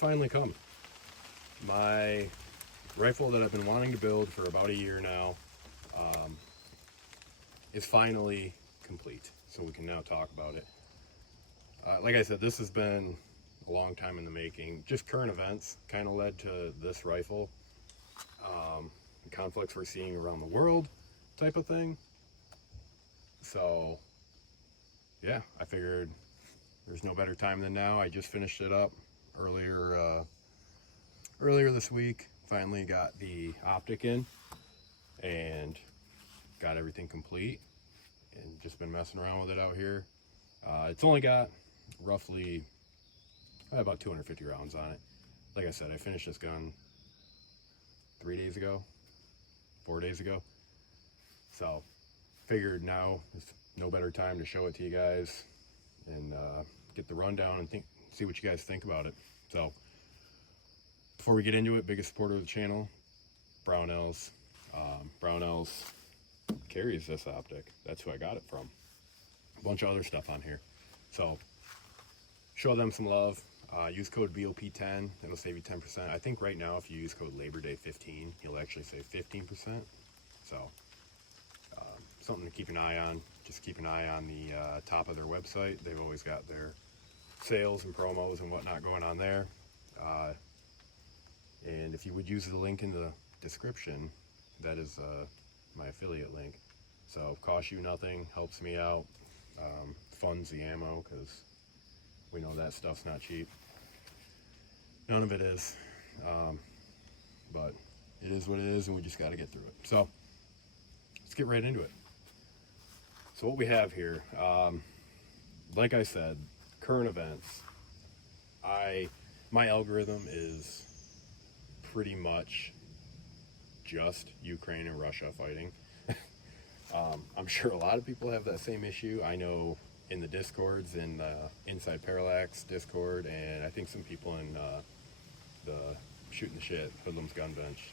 finally come. My rifle that I've been wanting to build for about a year now is finally complete, so we can now talk about it. Like I said, this has been a long time in the making. Just current events kind of led to this rifle. The conflicts we're seeing around the world type of thing. So yeah, I figured there's no better time than now. I just finished it up earlier this week. Finally got the optic in and got everything complete, and just been messing around with it out here. It's only got roughly about 250 rounds on it. Like I said, I finished this gun 4 days ago. So figured now is no better time to show it to you guys and get the rundown and see what you guys think about it. So before we get into it, biggest supporter of the channel, Brownells. Brownells carries this optic. That's who I got it from. A bunch of other stuff on here. So show them some love. Use code BOP10. It'll save you 10%. I think right now if you use code Labor Day 15, you'll actually save 15%. So something to keep an eye on. Just keep an eye on the top of their website. They've always got their sales and promos and whatnot going on there. And if you would use the link in the description, that is my affiliate link. So costs you nothing, helps me out, funds the ammo, because we know that stuff's not cheap. None of it is, but it is what it is, and we just got to get through it. So let's get right into it. So what we have here, like I said, current events. My algorithm is pretty much just Ukraine and Russia fighting. I'm sure a lot of people have that same issue. I know in the discords, in the Inside Parallax Discord, and I think some people in the Shooting the Shit Hoodlums Gun Bench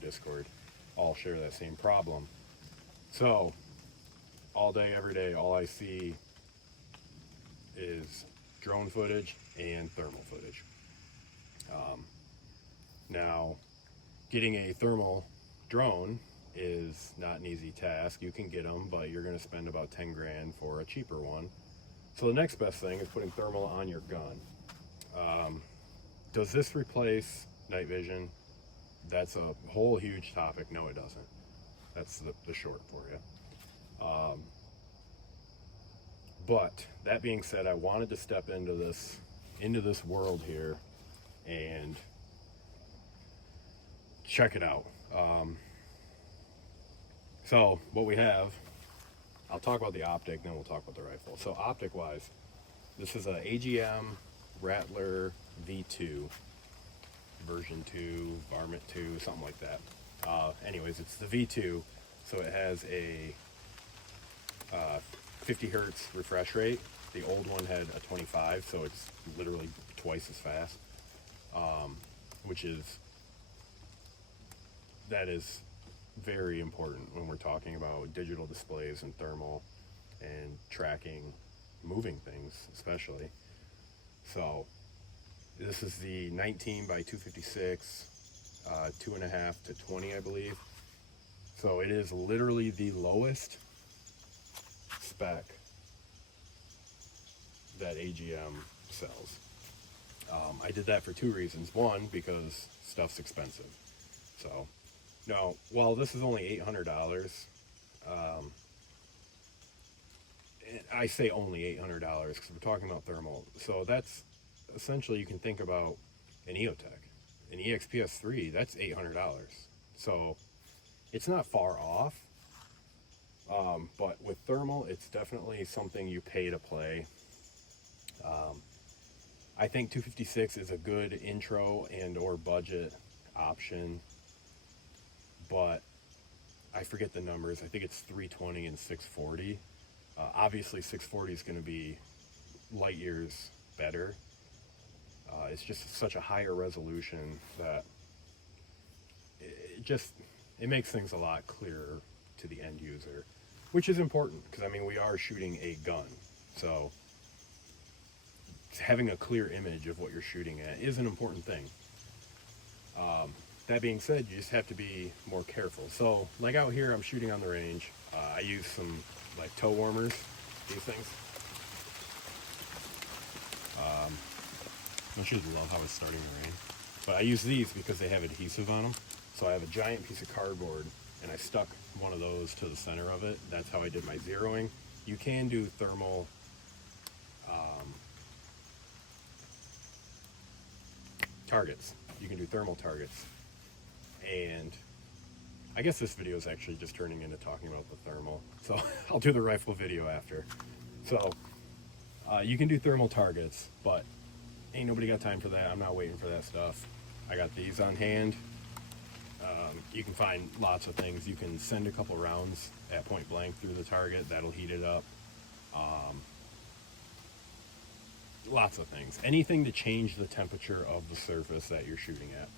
Discord all share that same problem. So all day, every day, all I see is drone footage and thermal footage. Now, getting a thermal drone is not an easy task. You can get them, but you're going to spend about 10 grand for a cheaper one. So the next best thing is putting thermal on your gun. Does this replace night vision? That's a whole huge topic. No, it doesn't. That's the short for you. But that being said, I wanted to step into this world here and check it out. So what we have, I'll talk about the optic, then we'll talk about the rifle. So optic wise, this is a AGM Rattler V2, version 2, varmint 2, something like that. Anyways, it's the V2, so it has a 50 hertz refresh rate. The old one had a 25, so it's literally twice as fast, that is very important when we're talking about digital displays and thermal and tracking moving things especially. So this is the 19 by 256, 2.5 to 20, I believe. So it is literally the lowest spec that AGM sells. I did that for two reasons. One, because stuff's expensive. So now, while this is only $800, I say only $800 because we're talking about thermal. So that's essentially, you can think about an EOTech, an EXPS3, that's $800. So it's not far off, but with thermal, it's definitely something you pay to play. I think 256 is a good intro and or budget option, but I forget the numbers. I think it's 320 and 640. Obviously 640 is going to be light years better. It's just such a higher resolution that it makes things a lot clearer to the end user, which is important because I mean we are shooting a gun, so having a clear image of what you're shooting at is an important thing. That being said, you just have to be more careful. So like out here, I'm shooting on the range. I use some like toe warmers, these things. I should love how it's starting to rain. But I use these because they have adhesive on them. So I have a giant piece of cardboard and I stuck one of those to the center of it. That's how I did my zeroing. You can do thermal targets. You can do thermal targets. And I guess this video is actually just turning into talking about the thermal. So I'll do the rifle video after. So you can do thermal targets, but ain't nobody got time for that. I'm not waiting for that stuff. I got these on hand. You can find lots of things. You can send a couple rounds at point blank through the target. That'll heat it up. Lots of things. Anything to change the temperature of the surface that you're shooting at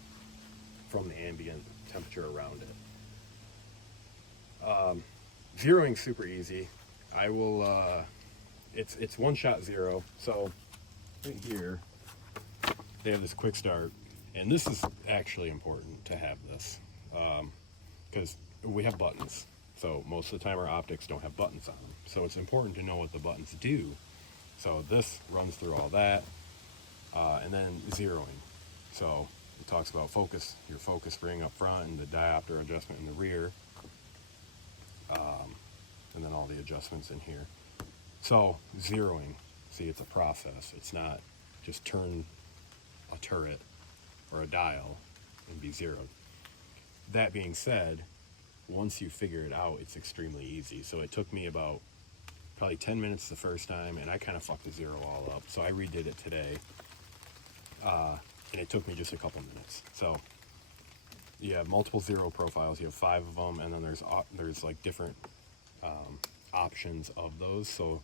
from the ambient temperature around it. Zeroing super easy. I will, it's one shot zero. So right here, they have this quick start, and this is actually important to have this because we have buttons. So most of the time our optics don't have buttons on them. So it's important to know what the buttons do. So this runs through all that, and then zeroing. So it talks about focus, your focus ring up front and the diopter adjustment in the rear, and then all the adjustments in here. So zeroing, see, it's a process. It's not just turn a turret or a dial and be zeroed. That being said, once you figure it out, it's extremely easy. So it took me about probably 10 minutes the first time, and I kind of fucked the zero all up. So I redid it today, and it took me just a couple minutes. So you have multiple zero profiles. You have 5 of them, and then there's like different options of those. So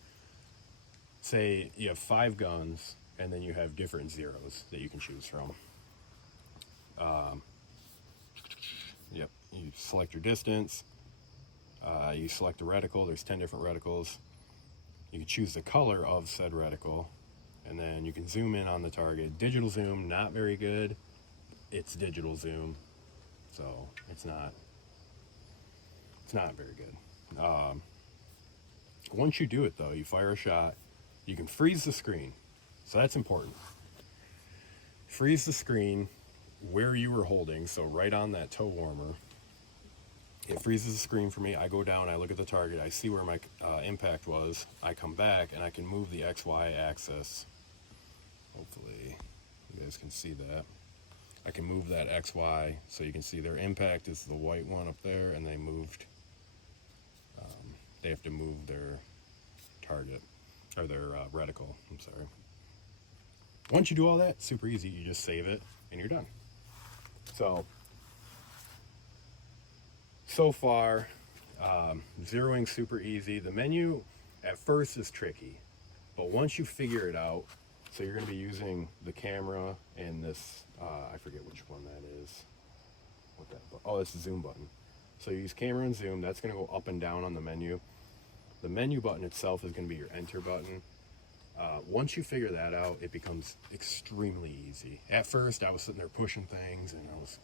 say you have 5 guns, and then you have different zeros that you can choose from. Yep, you select your distance. You select the reticle. There's 10 different reticles. You can choose the color of said reticle, and then you can zoom in on the target. Digital zoom, not very good. It's digital zoom, so it's not very good. Once you do it though, you fire a shot. You can freeze the screen, so that's important. Freeze the screen where you were holding, so right on that toe warmer. It freezes the screen for me. I go down, I look at the target, I see where my impact was. I come back and I can move the XY axis. Hopefully you guys can see that. I can move that XY so you can see their impact is the white one up there, and they moved, they have to move their target, or their reticle, I'm sorry. Once you do all that, super easy. You just save it and you're done. So far, zeroing super easy. The menu at first is tricky, but once you figure it out, so you're going to be using the camera and this, I forget which one that is. Oh, it's the zoom button. So you use camera and zoom. That's going to go up and down on the menu. The menu button itself is going to be your enter button. Once you figure that out, it becomes extremely easy. At first, I was sitting there pushing things, and I was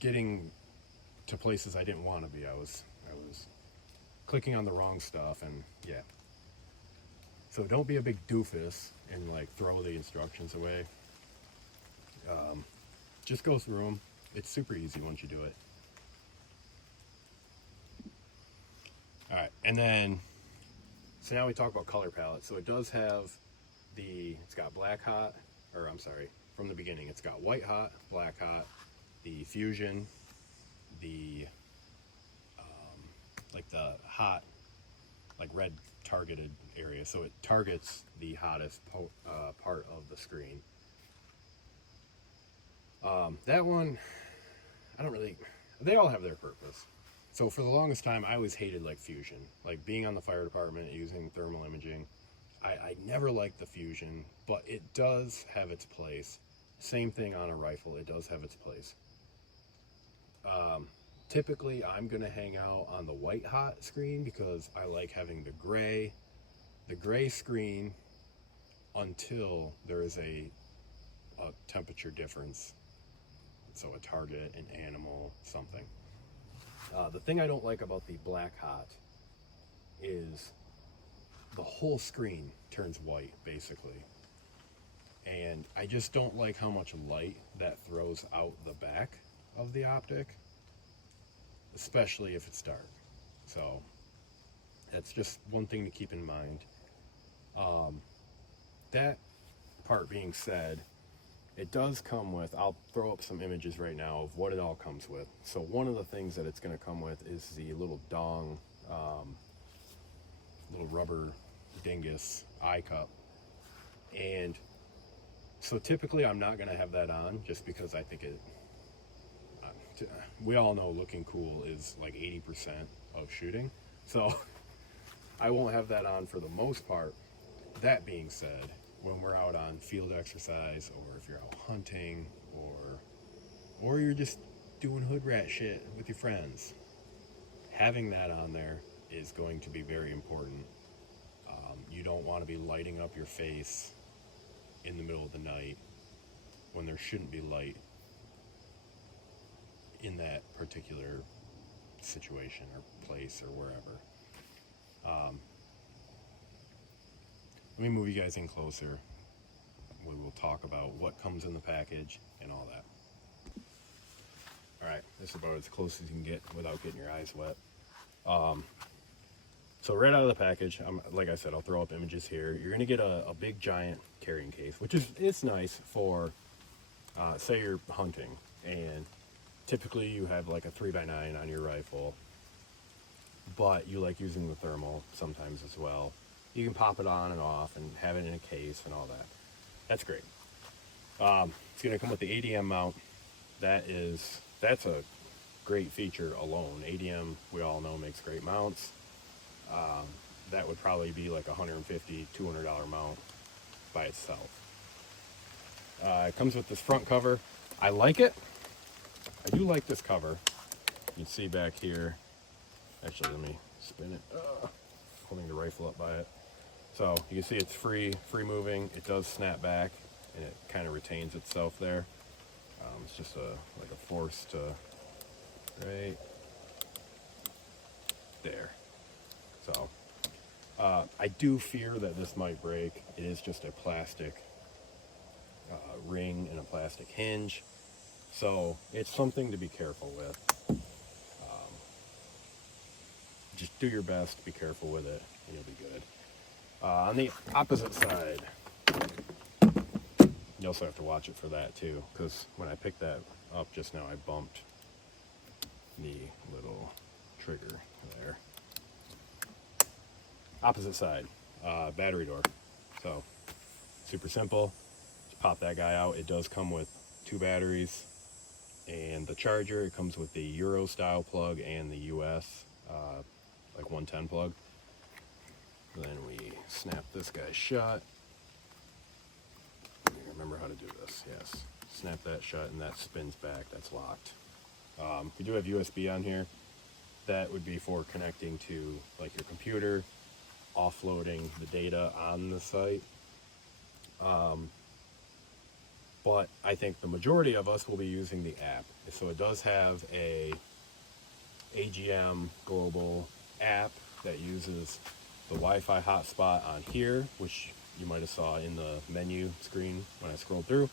getting to places I didn't want to be. I was clicking on the wrong stuff, and yeah. So don't be a big doofus and like throw the instructions away. Just go through them. It's super easy once you do it. All right, and then so now we talk about color palette. So it does have it's got black hot, or I'm sorry, from the beginning, it's got white hot, black hot, the fusion, the like the hot, like red targeted area. So it targets the hottest part of the screen. That one, I don't really, they all have their purpose. So for the longest time, I always hated like fusion, like being on the fire department using thermal imaging. I never liked the fusion, but it does have its place. Same thing on a rifle, it does have its place. Typically, I'm gonna hang out on the white hot screen because I like having the gray screen until there is a temperature difference. So a target, an animal, something. The thing I don't like about the Black Hot is the whole screen turns white, basically. And I just don't like how much light that throws out the back of the optic, especially if it's dark. So that's just one thing to keep in mind. That part being said, it does come with, I'll throw up some images right now of what it all comes with. So one of the things that it's going to come with is the little dong, little rubber dingus eye cup. And so typically I'm not going to have that on, just because I think we all know looking cool is like 80% of shooting. So I won't have that on for the most part. That being said, when we're out on field exercise, or if you're out hunting, or you're just doing hood rat shit with your friends, having that on there is going to be very important. You don't want to be lighting up your face in the middle of the night when there shouldn't be light in that particular situation or place or wherever. Let me move you guys in closer. We will talk about what comes in the package and all that. Alright, this is about as close as you can get without getting your eyes wet. So right out of the package, like I said, I'll throw up images here. You're going to get a big giant carrying case, which is, it's nice for, say you're hunting, and typically you have like a 3x9 on your rifle, but you like using the thermal sometimes as well. You can pop it on and off and have it in a case and all that. That's great. It's going to come with the AGM mount. That's a great feature alone. AGM, we all know, makes great mounts. That would probably be like $150, $200 mount by itself. It comes with this front cover. I like it. I do like this cover. You can see back here. Actually, let me spin it. Holding the rifle up by it. So you can see it's free moving. It does snap back, and it kind of retains itself there. It's just like a force to right there. So I do fear that this might break. It is just a plastic ring and a plastic hinge, so it's something to be careful with. Just do your best, be careful with it, and you'll be good. On the opposite side, you also have to watch it for that too, because when I picked that up just now, I bumped the little trigger there. Opposite side, battery door. So super simple. Just pop that guy out. It does come with 2 batteries and the charger. It comes with the Euro style plug and the US like 110 plug. Then we snap this guy shut. Remember how to do this. Yes, snap that shut and that spins back. That's locked. We do have USB on here. That would be for connecting to like your computer, offloading the data on the site. But I think the majority of us will be using the app. So it does have a AGM global app that uses the Wi-Fi hotspot on here, which you might have saw in the menu screen when I scrolled through.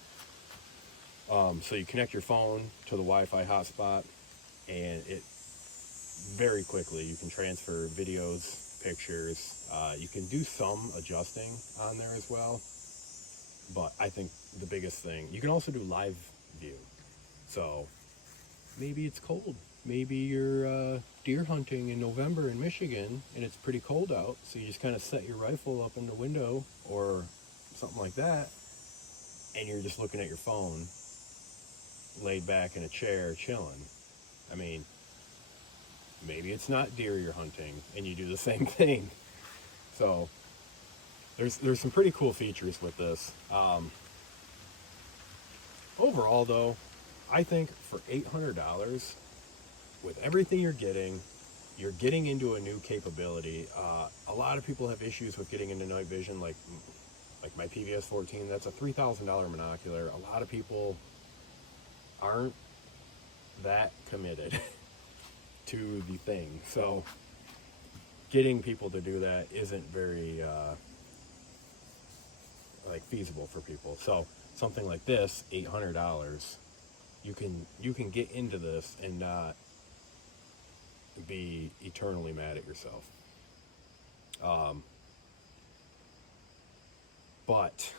So you connect your phone to the Wi-Fi hotspot, and it very quickly, you can transfer videos, pictures. You can do some adjusting on there as well, but I think the biggest thing, you can also do live view. So maybe it's cold. Maybe you're deer hunting in November in Michigan and it's pretty cold out, so you just kind of set your rifle up in the window or something like that, and you're just looking at your phone, laid back in a chair, chilling. I mean, maybe it's not deer you're hunting and you do the same thing. So there's some pretty cool features with this. Overall though, I think for $800, with everything you're getting into a new capability. A lot of people have issues with getting into night vision. Like like my PVS 14, that's a $3,000 monocular. A lot of people aren't that committed to the thing, so getting people to do that isn't very like feasible for people. So something like this, $800, you can get into this and not be eternally mad at yourself. But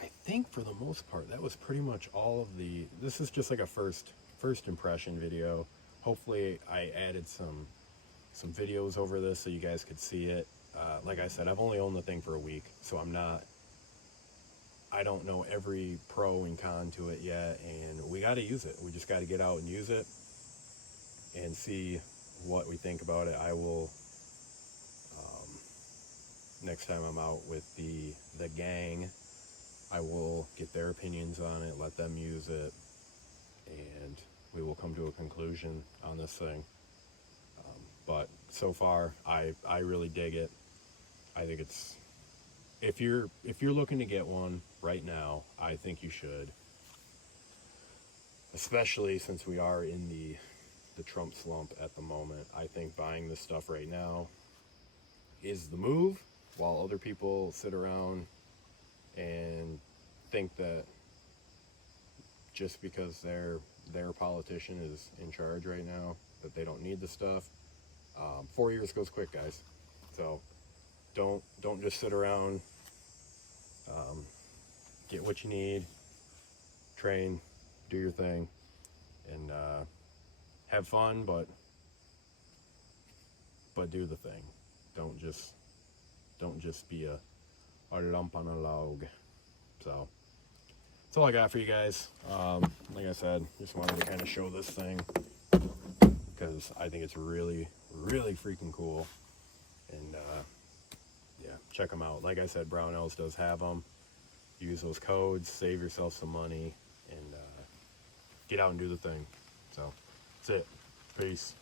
I think for the most part that was pretty much all of the, this is just like a first impression video. Hopefully I added some videos over this so you guys could see it. Like I said, I've only owned the thing for a week, so I don't know every pro and con to it yet, and we got to use it. We just got to get out and use it and see what we think about it. I will, next time I'm out with the gang, I will get their opinions on it, let them use it, and we will come to a conclusion on this thing. But so far, I really dig it. I think it's, if you're looking to get one right now, I think you should. Especially since we are in the Trump slump at the moment. I think buying this stuff right now is the move, while other people sit around and think that just because their politician is in charge right now, that they don't need the stuff. 4 years goes quick, guys. So don't just sit around. Get what you need, train, do your thing, and have fun, but do the thing. Don't just be a lump on a log. So that's all I got for you guys. Like I said, just wanted to kind of show this thing because I think it's really freaking cool. And yeah, check them out. Like I said, Brownells does have them. Use those codes, save yourself some money, and get out and do the thing. So that's it. Peace.